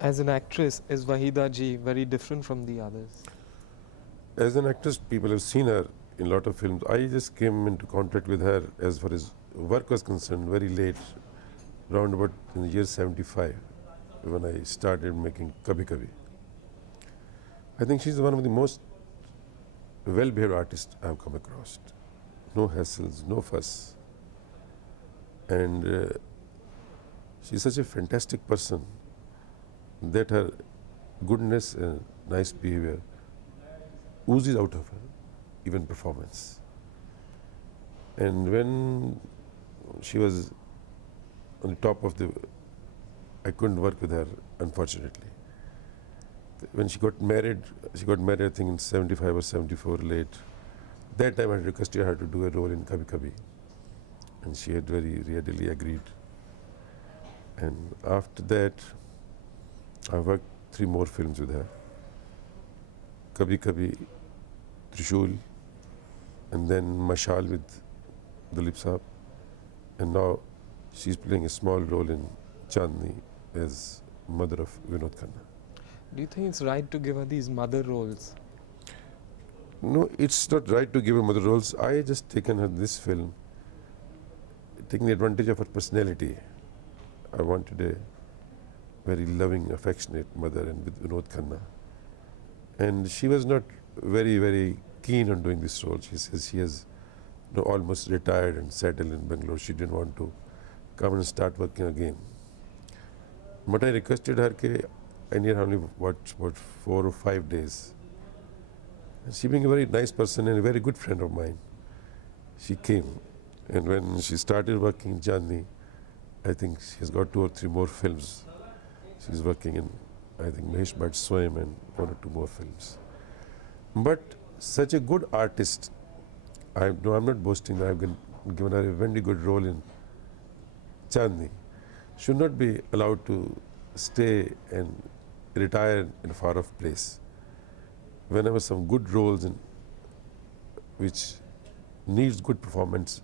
As an actress, is Waheeda ji very different from the others? As an actress, people have seen her in a lot of films. I just came into contact with her as far as work was concerned very late, around about in the year 75, when I started making Kabhi Kabhi. I think she's one of the most well-behaved artists I've come across. No hassles, no fuss. And she's such a fantastic person that her goodness and nice behavior oozes out of her, even performance. And when she was on the top of the, I couldn't work with her, unfortunately. When she got married I think in 75 or 74 late. That time I requested her to do a role in Kabhi Kabhi. And she had very readily agreed. And after that, I worked 3 more films with her. Kabhi Kabhi, Trishul, and then Mashhad with Dilip Saab. And now she's playing a small role in Chandani as mother of Vinod Khanna. Do you think it's right to give her these mother roles? No, it's not right to give her mother roles. I just taken her this film, taking advantage of her personality. I wanted a very loving, affectionate mother, and with Vinod Khanna. And she was not very, very keen on doing this role. She says she has almost retired and settled in Bangalore. She didn't want to come and start working again. But I requested her that I need only what 4 or 5 days. And she being a very nice person and a very good friend of mine, she came. And when she started working in Chandani, I think she has got 2 or 3 more films. She's working in, I think, Mahesh Bhatt Swayam and 1 or 2 more films. But such a good artist, I'm not boasting that I've given her a very good role in Chandni, should not be allowed to stay and retire in a far-off place. Whenever some good roles in which needs good performance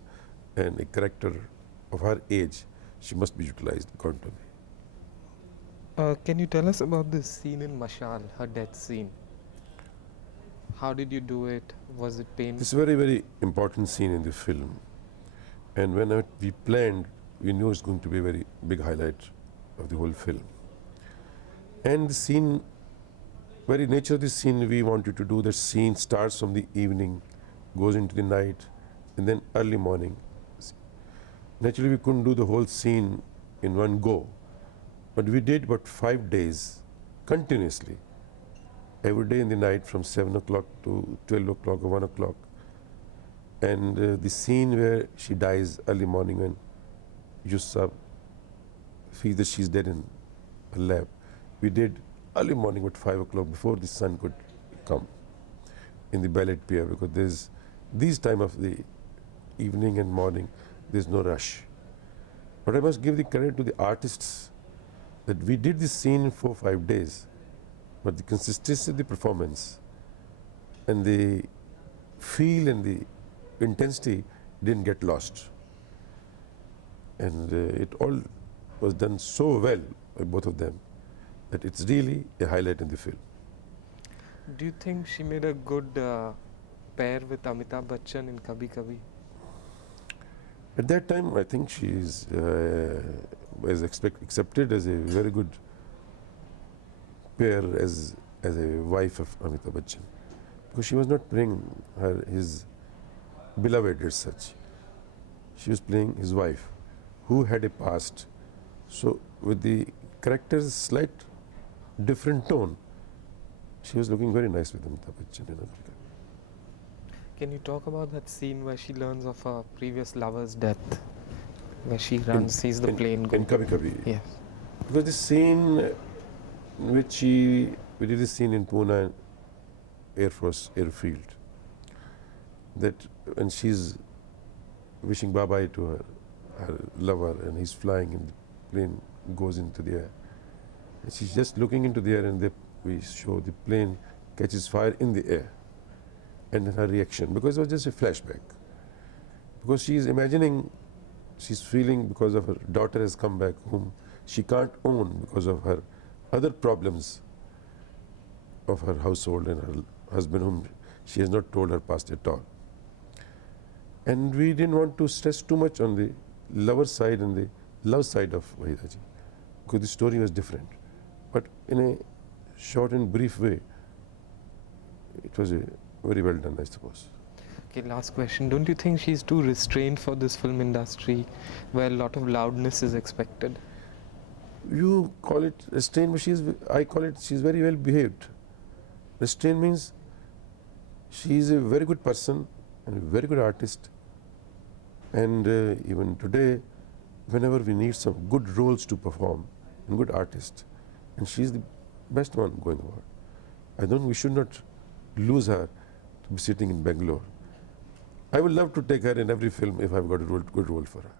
and a character of her age, she must be utilized according to me. Can you tell us about this scene in Mashhad, her death scene? How did you do it? Was it painful? It's a very, very important scene in the film. And when we planned, we knew it's going to be a very big highlight of the whole film. And the scene, very nature of the scene, we wanted to do, the scene starts from the evening, goes into the night, and then early morning. Naturally, we couldn't do the whole scene in one go, but we did about 5 days continuously, every day in the night from 7 o'clock to 12 o'clock or 1 o'clock. And the scene where she dies early morning when Yusuf feels that she's dead in her lap, we did early morning at 5 o'clock before the sun could come in the ballet pier, because there's these time of the evening and morning, there's no rush. But I must give the credit to the artists that we did this scene in 4 or 5 days, but the consistency of the performance and the feel and the intensity didn't get lost. And it all was done so well by both of them that it's really a highlight in the film. Do you think she made a good pair with Amitabh Bachchan in Kabhi Kabhi? At that time, I think she was accepted as a very good pair as a wife of Amitabh Bachchan, because she was not playing his beloved as such. She was playing his wife, who had a past. So with the character's slight different tone, she was looking very nice with Amitabh Bachchan. Can you talk about that scene where she learns of her previous lover's death, where she runs, sees the plane go? In Kabhi Kabhi. Yes. Because the scene which we did this scene in Pune Air Force Airfield, that when she's wishing bye-bye to her lover and he's flying and the plane goes into the air. And she's just looking into the air, and we show the plane catches fire in the air. And her reaction, because it was just a flashback. Because she is imagining, she's feeling because of her daughter has come back, whom she can't own because of her other problems of her household and her husband, whom she has not told her past at all. And we didn't want to stress too much on the lover side and the love side of Waheeda ji, because the story was different. But in a short and brief way, it was very well done, I suppose. Okay, last question. Don't you think she's too restrained for this film industry, where a lot of loudness is expected? You call it restraint, but I call it she's very well behaved. Restraint means she is a very good person and a very good artist. And even today, whenever we need some good roles to perform and good artists, and she's the best one going about. I don't. We should not lose her to be sitting in Bangalore. I would love to take her in every film if I've got a good role for her.